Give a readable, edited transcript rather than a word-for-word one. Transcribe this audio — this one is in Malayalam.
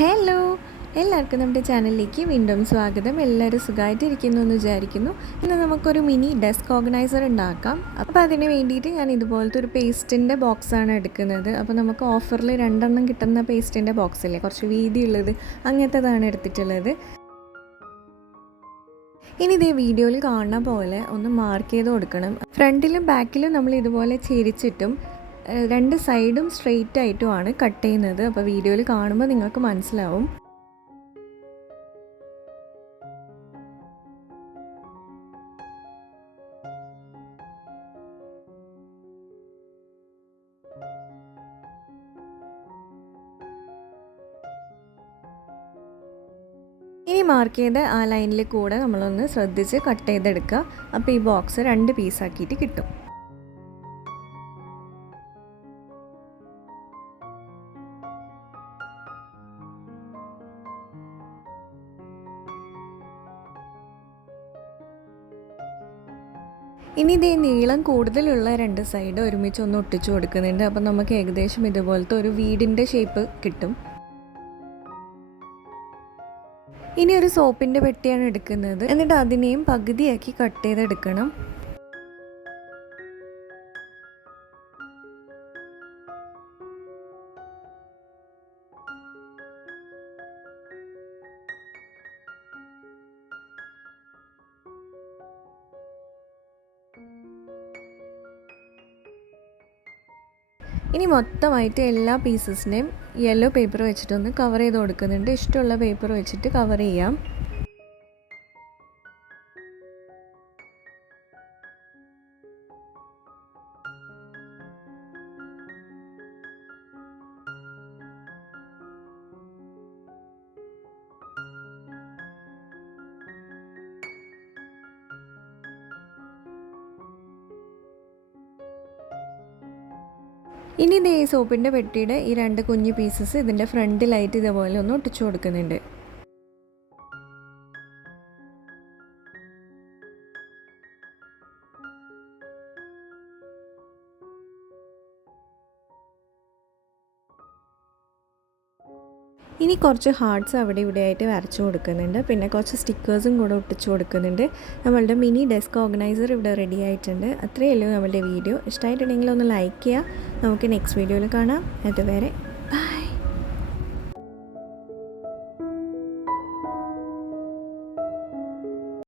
ഹലോ, എല്ലാവർക്കും നമ്മുടെ ചാനലിലേക്ക് വീണ്ടും സ്വാഗതം. എല്ലാവരും സുഖമായിട്ടിരിക്കുന്നു എന്ന് വിചാരിക്കുന്നു. ഇന്ന് നമുക്കൊരു മിനി ഡെസ്ക് ഓർഗനൈസർ ഉണ്ടാക്കാം. അപ്പോൾ അതിന് വേണ്ടിയിട്ട് ഞാൻ ഇതുപോലത്തെ ഒരു പേസ്റ്റിൻ്റെ ബോക്സാണ് എടുക്കുന്നത്. അപ്പോൾ നമുക്ക് ഓഫറിൽ 2 കിട്ടുന്ന പേസ്റ്റിൻ്റെ ബോക്സില്ലേ, കുറച്ച് വീതിയുള്ളത്, അങ്ങനത്തേതാണ് എടുത്തിട്ടുള്ളത്. ഇനി ഇതേ വീഡിയോയിൽ കാണുന്ന പോലെ ഒന്ന് മാർക്ക് ചെയ്ത് കൊടുക്കണം. ഫ്രണ്ടിലും ബാക്കിലും നമ്മൾ ഇതുപോലെ ചെരിച്ചിട്ടും 2 സൈഡും സ്ട്രെയിറ്റ് ആയിട്ടുമാണ് കട്ട് ചെയ്യുന്നത്. അപ്പോൾ വീഡിയോയിൽ കാണുമ്പോൾ നിങ്ങൾക്ക് മനസ്സിലാവും. ഇനി മാർക്ക് ചെയ്ത ആ ലൈനിൽ കൂടെ നമ്മളൊന്ന് ശ്രദ്ധിച്ച് കട്ട് ചെയ്തെടുക്കുക. അപ്പോൾ ഈ ബോക്സ് 2 പീസാക്കിയിട്ട് കിട്ടും. ഇനി ഇതേ നീളം കൂടുതലുള്ള 2 സൈഡ് ഒരുമിച്ച് ഒന്ന് ഒട്ടിച്ചു കൊടുക്കുന്നുണ്ട്. അപ്പം നമുക്ക് ഏകദേശം ഇതുപോലത്തെ ഒരു വീടിൻ്റെ ഷേപ്പ് കിട്ടും. ഇനി ഒരു സോപ്പിൻ്റെ പെട്ടിയാണ് എടുക്കുന്നത്. എന്നിട്ട് അതിനെയും പകുതിയാക്കി കട്ട് ചെയ്തെടുക്കണം. ഇനി മൊത്തമായിട്ട് എല്ലാ പീസസിനെയും യെല്ലോ പേപ്പർ വെച്ചിട്ടൊന്ന് കവർ ചെയ്ത് കൊടുക്കുന്നുണ്ട്. ഇഷ്ടമുള്ള പേപ്പർ വെച്ചിട്ട് കവർ ചെയ്യാം. ഇനി ഇതേ സോപ്പിൻ്റെ പെട്ടിയുടെ ഈ 2 കുഞ്ഞു പീസസ് ഇതിൻ്റെ ഫ്രണ്ടിലായിട്ട് ഇതേപോലെ ഒന്ന് ഒട്ടിച്ചു കൊടുക്കുന്നുണ്ട്. ഇനി കുറച്ച് ഹാർട്ട്സ് അവിടെ ഇവിടെ ആയിട്ട് വരച്ചു കൊടുക്കുന്നുണ്ട്. പിന്നെ കുറച്ച് സ്റ്റിക്കേഴ്സും കൂടെ ഒട്ടിച്ചു കൊടുക്കുന്നുണ്ട്. നമ്മളുടെ മിനി ഡെസ്ക് ഓർഗനൈസർ ഇവിടെ റെഡി ആയിട്ടുണ്ട്. അത്രയേ ഉള്ളൂ നമ്മളുടെ വീഡിയോ. ഇഷ്ടമായിട്ടുണ്ടെങ്കിൽ ഒന്ന് ലൈക്ക് ചെയ്യുക. നമുക്ക് നെക്സ്റ്റ് വീഡിയോയിൽ കാണാം. അതുവരെ